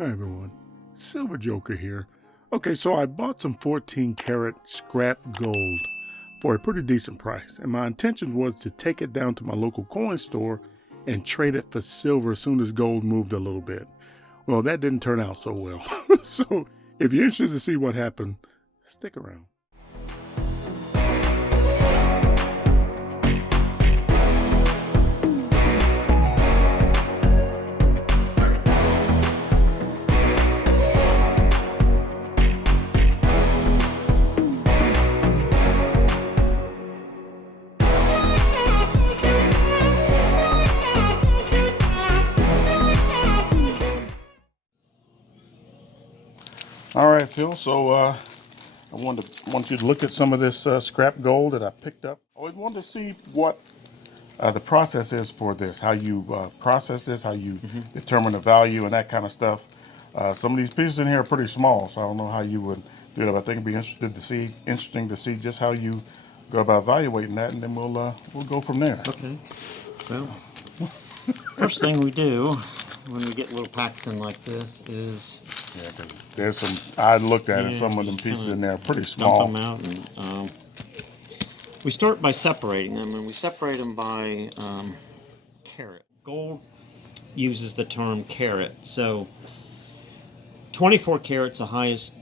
Hi everyone, Silver Joker here. Okay, so I bought some 14 karat scrap gold for a pretty decent price, and my intention was to take it down to my local coin store and trade it for silver as soon as gold moved a little bit. Well, that didn't turn out so well. So if you're interested to see what happened, stick around. All right, Phil. So I want you to look at some of this scrap gold that I picked up. I always wanted to see what the process is for this, how you process this, how you determine the value and that kind of stuff. Some of these pieces in here are pretty small, so I don't know how you would do it. But I think it'd be interesting to see just how you go about evaluating that, and then we'll go from there. Okay. Well, first thing we do when we get little packs in like this is because there's some. I looked at it. Some of them pieces in there are pretty small. Dump them out, and we start by separating them, and we separate them by carat. Gold uses the term carat, so 24 carats the highest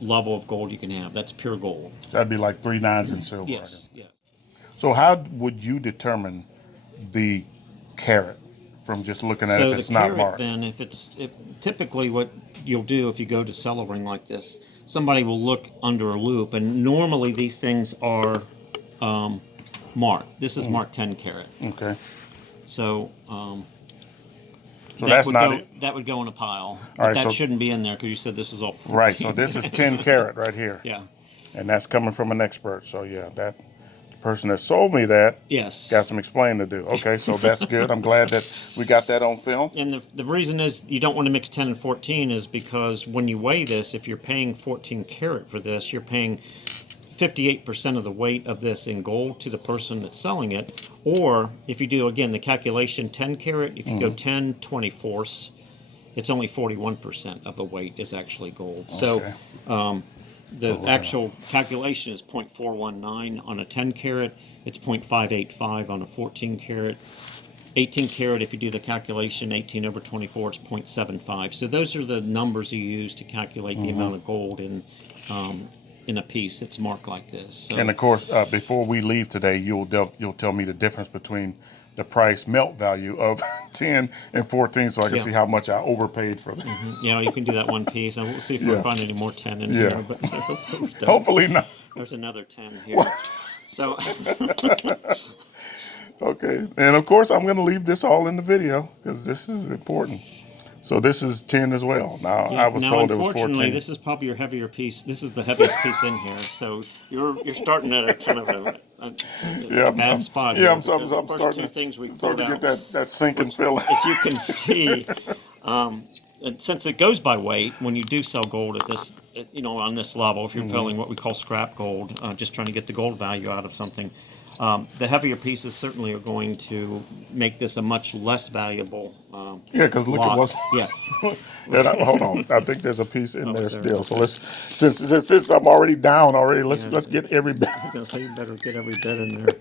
level of gold you can have. That's pure gold. So that'd be like 3 nines in silver. Yes. Yeah. So how would you determine the carat from just looking at it if it's not marked? Then, if typically what you'll do if you go to sell a ring like this, somebody will look under a loop, and normally these things are marked. This is marked 10 karat. Okay. So so that would go in a pile. All right, that so shouldn't be in there because you said this was all 14. Right. So this is 10 karat right here. Yeah. And that's coming from an expert. So yeah, that the person that sold me that got some explaining to do. Okay, so that's good. I'm glad that we got that on film. And the reason is you don't want to mix 10 and 14 is because when you weigh this, if you're paying 14 karat for this, you're paying 58% of the weight of this in gold to the person that's selling it. Or if you do, again, the calculation 10 karat, if you go 10 24ths, it's only 41% of the weight is actually gold. Okay. So the actual calculation is 0.419 on a 10 karat. It's 0.585 on a 14 karat. 18 karat, if you do the calculation, 18 over 24, it's 0.75. So those are the numbers you use to calculate the amount of gold in a piece that's marked like this. So, and of course, before we leave today, you'll tell me the difference between the price melt value of 10 and 14, so I can see how much I overpaid for that. Yeah, you can do that one piece, and we'll see if we can find any more 10 in here. But hopefully not. There's another 10 here. So. Okay, and of course, I'm going to leave this all in the video because this is important. So this is 10 as well. Now, I was told it was 14. Unfortunately, this is probably your heavier piece. This is the heaviest piece in here. So you're starting at a kind of a bad spot. Yeah, here. I'm starting to get that sinking feeling. As you can see, and since it goes by weight, when you do sell gold at this, on this level, if you're selling what we call scrap gold, just trying to get the gold value out of something, the heavier pieces certainly are going to make this a much less valuable because look at what's... Yes. Hold on. I think there's a piece in there still. So let's, since I'm already down already, let's get every bit. I was going to say you better get every bit in there.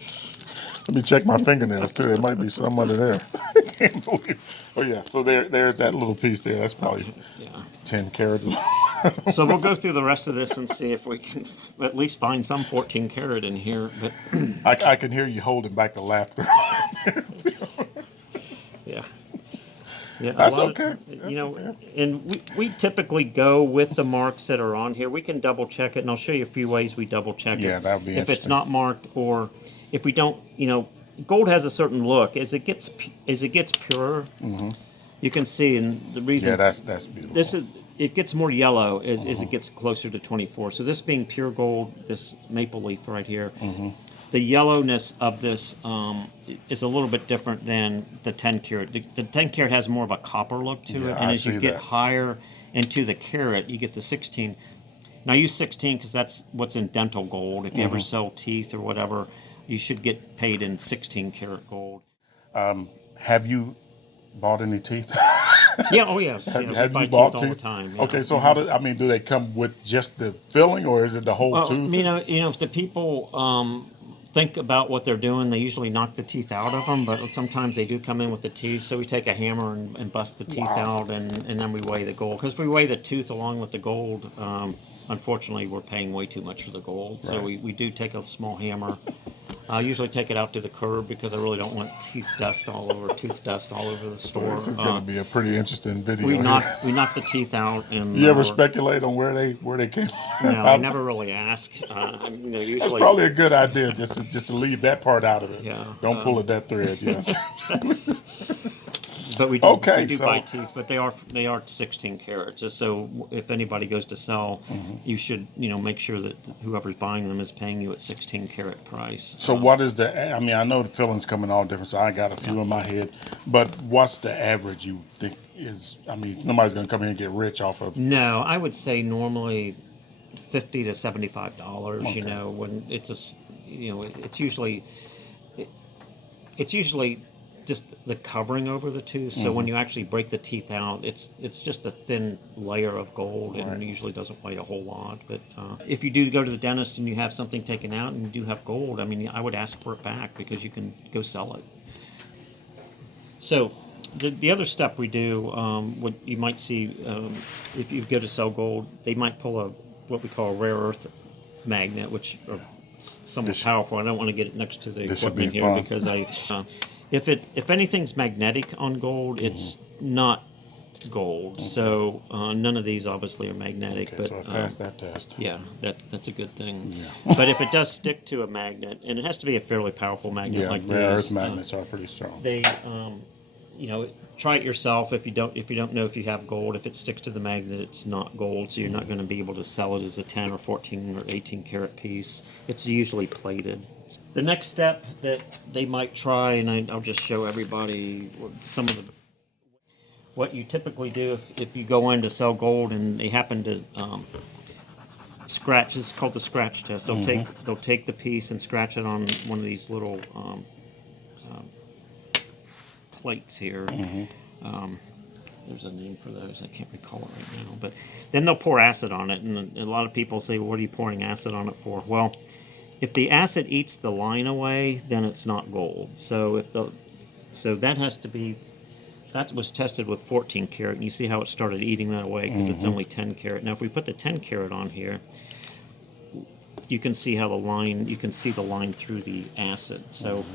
Let me check my fingernails too. There might be some under there. Can't believe it. Oh yeah. So there's that little piece there. That's probably 10 karat. So we'll go through the rest of this and see if we can at least find some 14 karat in here. But I can hear you holding back the laughter. Yeah. That's okay. And we typically go with the marks that are on here. We can double check it, and I'll show you a few ways we double check it. Yeah, that would be if it's not marked, or if we don't, gold has a certain look. As it gets purer, you can see, and the reason. Yeah, that's beautiful. It gets more yellow as it gets closer to 24. So this being pure gold, this maple leaf right here, the yellowness of this is a little bit different than the 10 karat. The 10 karat has more of a copper look to it, and as you get higher into the carat, you get the 16. Now I use 16 because that's what's in dental gold. If you ever sell teeth or whatever, you should get paid in 16 karat gold. Have you bought any teeth? Yeah, oh yes, Have, yeah, we have buy you teeth bought all the teeth? time. Yeah. Okay, so how do I mean? Do they come with just the filling, or is it the whole Well, tooth? if the people think about what they're doing, they usually knock the teeth out of them, but sometimes they do come in with the teeth. So we take a hammer and bust the teeth Wow. out, and then we weigh the gold. Because if we weigh the tooth along with the gold, unfortunately, we're paying way too much for the gold. So Right. we do take a small hammer. I usually take it out to the curb because I really don't want tooth dust all over the Well, store. this is going to be a pretty interesting We video here. knock the teeth out, and You ever speculate on where they came no, I from? never really ask. That's Usually, probably a good idea, just to leave that part out of it. yeah. Don't pull at that thread. Yeah. But we Okay, do buy so teeth, but they are 16 carats. Just so if anybody goes to sell, you should make sure that whoever's buying them is paying you at 16 carat price. what is the? I mean, I know the fillings come in all different, so I got a few in my head. But what's the average you think is? I mean, nobody's going to come here and get rich off of. No, I would say normally $50 to $75. Okay. When it's usually just the covering over the tooth. So when you actually break the teeth out, it's just a thin layer of gold, and Right. it usually doesn't weigh a whole lot. But if you do go to the dentist and you have something taken out and you do have gold, I mean, I would ask for it back because you can go sell it. So the other step we do, what you might see if you go to sell gold, they might pull what we call a rare earth magnet, which are somewhat powerful. I don't want to get it next to the This should be equipment here fun. because if anything's magnetic on gold, it's not gold. So none of these obviously are magnetic, Okay, but so I passed that test. yeah, that's a good thing. Yeah. But if it does stick to a magnet, and it has to be a fairly powerful magnet Yeah, like rare these, earth magnets are pretty strong. they try it yourself. If you don't know if you have gold, if it sticks to the magnet, it's not gold, so you're not going to be able to sell it as a 10 or 14 or 18 carat piece. It's usually plated. The next step that they might try, and I'll just show everybody some of what you typically do if you go in to sell gold and they happen to scratch. This is called the scratch test. They'll take the piece and scratch it on one of these little plates here. There's a name for those. I can't recall it right now. But then they'll pour acid on it, and a lot of people say, well, "What are you pouring acid on it for?" Well, if the acid eats the line away, then it's not gold. So that has to be. That was tested with 14 carat, and you see how it started eating that away because it's only 10 carat. Now, if we put the 10 carat on here, you can see how you can see the line through the acid. So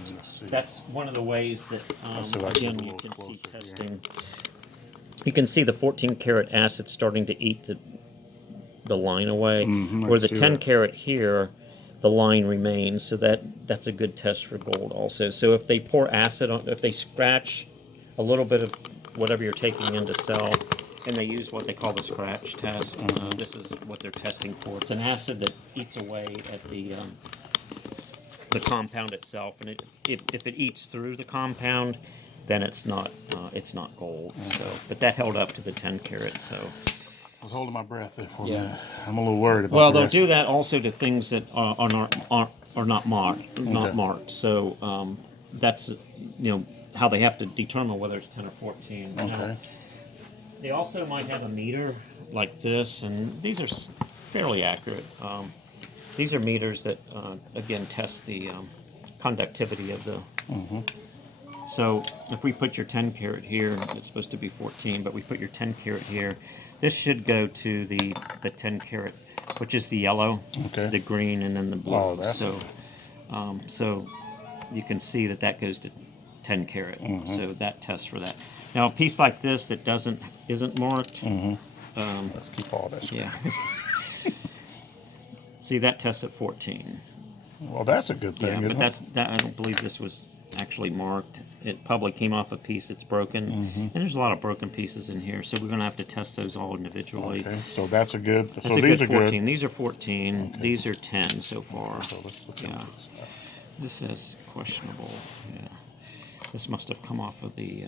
that's one of the ways that, again, you can see testing. You can see the 14 carat acid starting to eat the line away, where the 10 carat here, the line remains. So that's a good test for gold also. So if they pour acid on, if they scratch a little bit of whatever you're taking in to sell, and they use what they call the scratch test. This is what they're testing for. It's an acid that eats away at the compound itself, and if it eats through the compound, then it's not gold. So, but that held up to the 10 carat. So, I was holding my breath there for a Yeah. minute. I'm a little worried about well, the they'll rest. do that also to things that are not marked. So that's how they have to determine whether it's 10 or 14. Okay. Now, they also might have a meter like this, and these are fairly accurate. These are meters that, again, test the conductivity of the. So if we put your 10 carat here, it's supposed to be 14, but we put your 10 carat here, this should go to the 10 carat, which is the yellow, Okay. the green, and then the blue. Oh, that's So you can see that goes to 10 carat. So that tests for that. Now a piece like this that isn't marked. Let's keep all that. Yeah. See, that tests at 14. Well, that's a good thing. Yeah, but isn't it? I don't believe this was actually marked. It probably came off a piece that's broken, and there's a lot of broken pieces in here, so we're going to have to test those all individually. Okay, so that's a good. That's so a these good are 14. good. These are 14. Okay. These are 10 so far. So let's put them Yeah. This says questionable. Yeah. This must have come off of the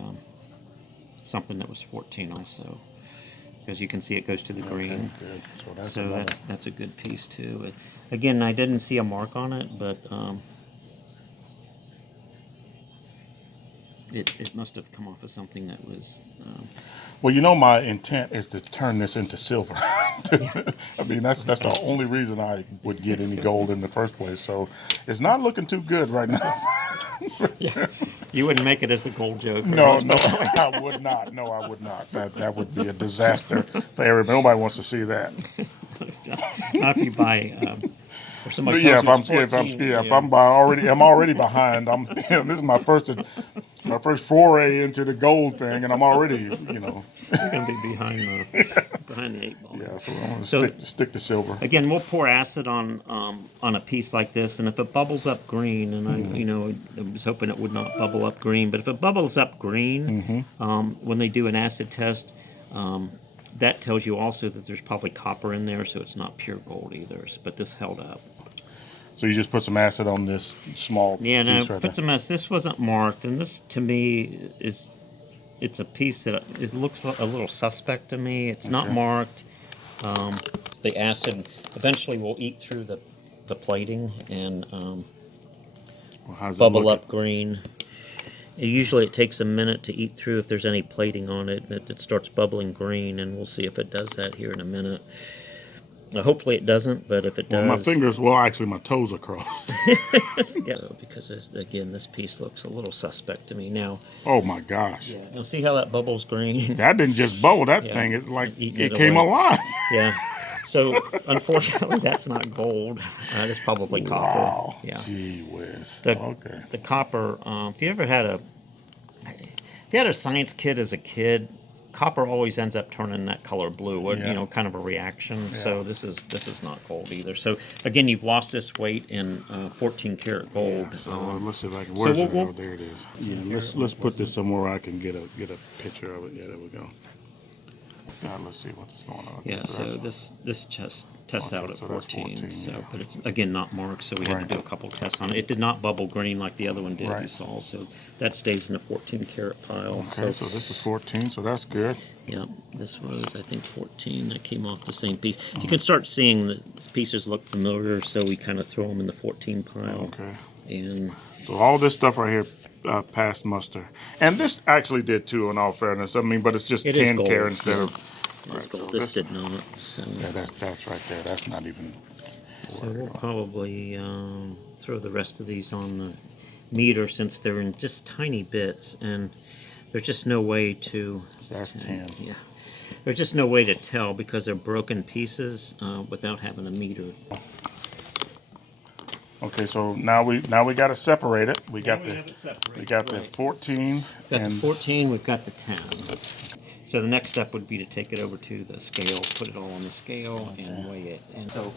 something that was 14 also, because you can see it goes to the green. Good. So that's So another. that's a good piece too. Again, I didn't see a mark on it, but it must have come off of something that was. Well, you know, my intent is to turn this into silver. I mean, that's the only reason I would get any gold in the first place. So it's not looking too good right now. Yeah, you wouldn't make it as a gold joke. No, no, I would not. No, I would not. That would be a disaster for everybody. Nobody wants to see that. Not if you buy. Or somebody But yeah, tells you it's 14, if I'm already behind. This is my first foray into the gold thing, and I'm already, you're going to be behind the 8 ball. Yeah, so I'm gonna stick to silver. Again, we'll pour acid on a piece like this, and if it bubbles up green, and I was hoping it would not bubble up green, but if it bubbles up green, when they do an acid test, that tells you also that there's probably copper in there, so it's not pure gold either. But this held up. So you just put some acid on this small piece right put there. some acid. This wasn't marked, and this to me it's a piece that looks a little suspect to me. It's not marked. The acid eventually will eat through the plating and bubble up green. Usually it takes a minute to eat through if there's any plating on it. It starts bubbling green, and we'll see if it does that here in a minute. Hopefully it doesn't, but if it does... My fingers, actually my toes are crossed. Yeah, because again, this piece looks a little suspect to me now. Oh my gosh. Yeah. Now see how that bubbles green? That didn't just bubble, that thing, it's like it came alive. Yeah. So, unfortunately, that's not gold. It's probably copper. Wow. Yeah. Gee whiz. Okay. The copper, if you ever had a science kit as a kid, copper always ends up turning that color blue, kind of a reaction. Yeah. So this is not gold either. So again, you've lost this weight in 14 karat gold. Yeah, so let's see if I can. Where's it? Oh, there it is. Yeah, let's put this somewhere where I can get a picture of it. Yeah, there we go. Let's see what's going on. Yeah, so this just tests out at 14. So, but it's again not marked, so we had to do a couple tests on it. It did not bubble green like the other one did. You saw, so that stays in the 14 karat pile. Okay, so this is 14, so that's good. Yeah, this was I think 14. That came off the same piece. You can start seeing the pieces look familiar, so we kind of throw them in the 14 pile. Okay. And so all this stuff right here. Passed muster, and this actually did too. In all fairness, I mean, but it's just 10 karat instead of. So this did not. So yeah, that's right there. That's not even. So we'll probably throw the rest of these on the meter since they're in just tiny bits, and there's just no way to. So that's 10. Yeah, there's just no way to tell because they're broken pieces without having a meter. Okay, so now we got to separate it. We got the 14. Got the 14. We've got the 10. So the next step would be to take it over to the scale, put it all on the scale, and weigh it. And so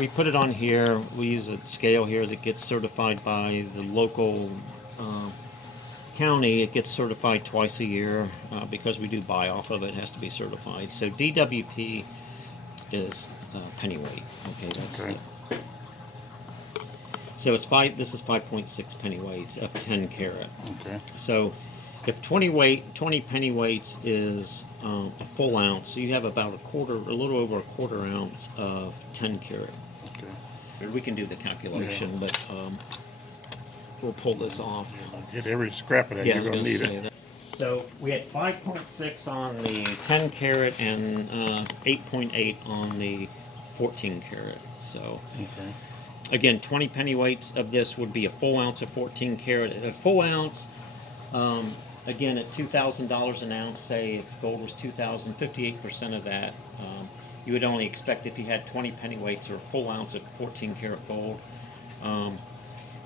we put it on here. We use a scale here that gets certified by the local county. It gets certified twice a year because we do buy off of it. It has to be certified. So DWP is penny weight. Okay, that's the. So it's this is 5.6 penny weights of 10 karat. Okay. So if 20 penny weights is a full ounce, so you have about a little over a quarter ounce of 10 karat. Okay. We can do the calculation, but we'll pull this off. Get every scrap of that. You're gonna need it. That. So we had 5.6 on the 10 karat and 8.8 on the 14 karat. So. Okay. Again, 20 penny weights of this would be a full ounce of 14 karat. A full ounce, again, at $2,000 an ounce, say if gold was $2,000, 58% of that, you would only expect if you had 20 penny weights or a full ounce of 14 karat gold,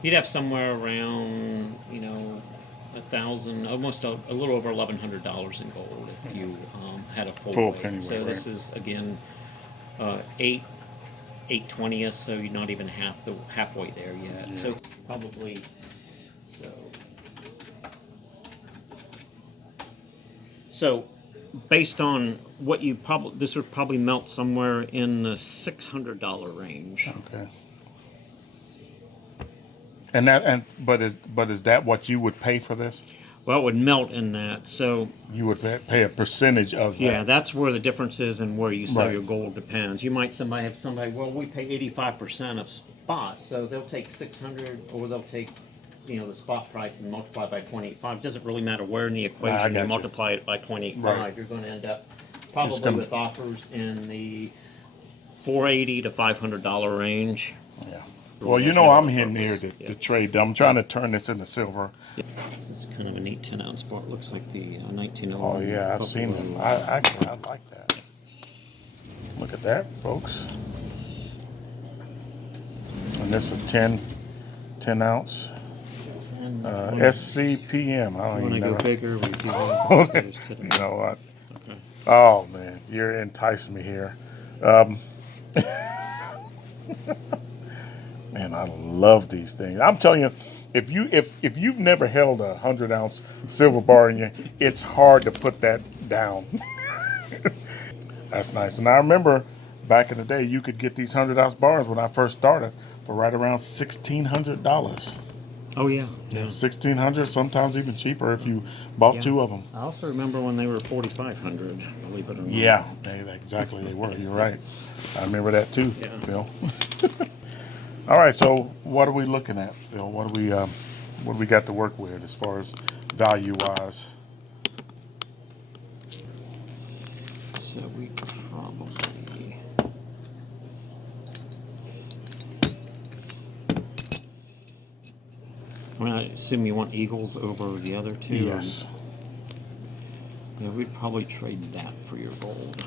you'd have somewhere around, $1,000, almost a little over $1,100 in gold if you had a full weight. Penny weight. So this is, again, 8/20, so you're not even halfway there yet. Yeah. So probably so based on what you this would probably melt somewhere in the $600 range. Okay. But is that what you would pay for this? Well, it would melt in that, so... You would pay a percentage of that. Yeah, that's where the difference is and where you sell your gold depends. You might have somebody, well, we pay 85% of spot, so they'll take $600 or they'll take, the spot price and multiply by 0.85. It doesn't really matter where in the I equation got you you. multiply it by 0.85. Right. You're going to end up probably gonna- with offers in the $480 to $500 range. Yeah. Really Well, you has know, no I'm other hitting here purpose. to trade. I'm trying to turn this into silver. This is kind of a neat 10-ounce bar. It looks like the 1901. Oh yeah, I've seen them. I like that. Look at that, folks. And this is a 10 ounce SCPM. I don't Want to even go know. bigger? We do that. You know what? Okay. Oh man, you're enticing me here. Man, I love these things. I'm telling you, if you've never held a 100-ounce silver bar in you, it's hard to put that down. That's nice. And I remember back in the day, you could get these 100-ounce bars when I first started for right around $1,600. Oh yeah. Yeah. $1,600, sometimes even cheaper if you bought Yeah. 2 of them. I also remember when they were $4,500. Believe it or not. Yeah, exactly they were. You're right. I remember that too, Yeah. Phil. All right, so what are we looking at, Phil? What do we got to work with as far as value wise? So we probably. I mean, I assume you want Eagles over the other two. Yes. Yeah, we'd probably trade that for your gold.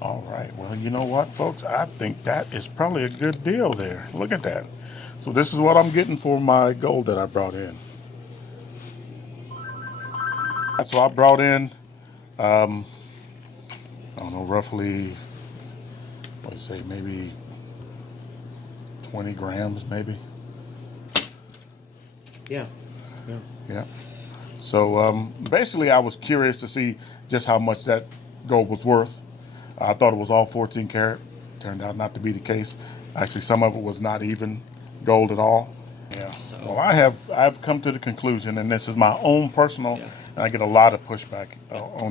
All right. Well, you know what, folks? I think that is probably a good deal there. Look at that. So this is what I'm getting for my gold that I brought in. So I brought in, I don't know, roughly, let's say maybe 20 grams, maybe. Yeah. Yeah. Yeah. So basically, I was curious to see just how much that gold was worth. I thought it was all 14 karat. Turned out not to be the case. Actually, some of it was not even gold at all. Yeah. Well, I've come to the conclusion, and this is my own personal. Yeah. And I get a lot of pushback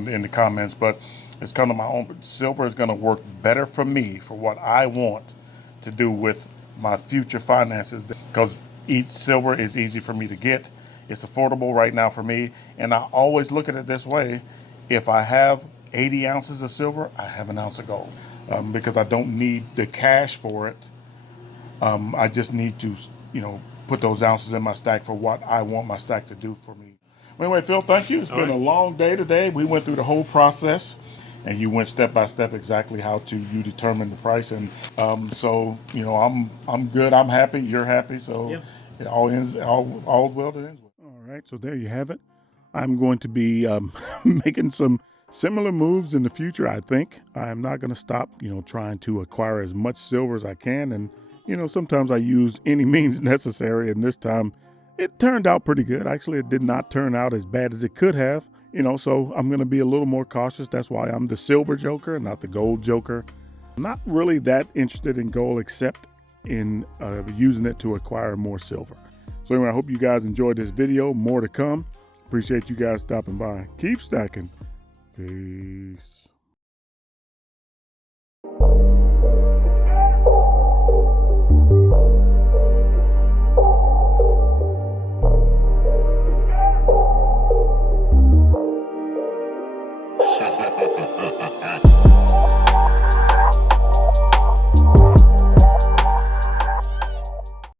in the comments, but it's kind of my own. Silver is going to work better for me for what I want to do with my future finances because each silver is easy for me to get. It's affordable right now for me, and I always look at it this way: if I have 80 ounces of silver, I have an ounce of gold because I don't need the cash for it. I just need to, put those ounces in my stack for what I want my stack to do for me. Anyway, Phil, thank you. It's been a long day today. We went through the whole process, and you went step by step exactly how you determine the price. And so, I'm good. I'm happy. You're happy. So Yeah. it all's well that ends well. All right. So there you have it. I'm going to be making some similar moves in the future, I think. I'm not going to stop, trying to acquire as much silver as I can. And, sometimes I use any means necessary. And this time it turned out pretty good. Actually, it did not turn out as bad as it could have, so I'm going to be a little more cautious. That's why I'm the silver joker, not the gold joker. I'm not really that interested in gold except in using it to acquire more silver. So anyway, I hope you guys enjoyed this video. More to come. Appreciate you guys stopping by. Keep stacking. Peace.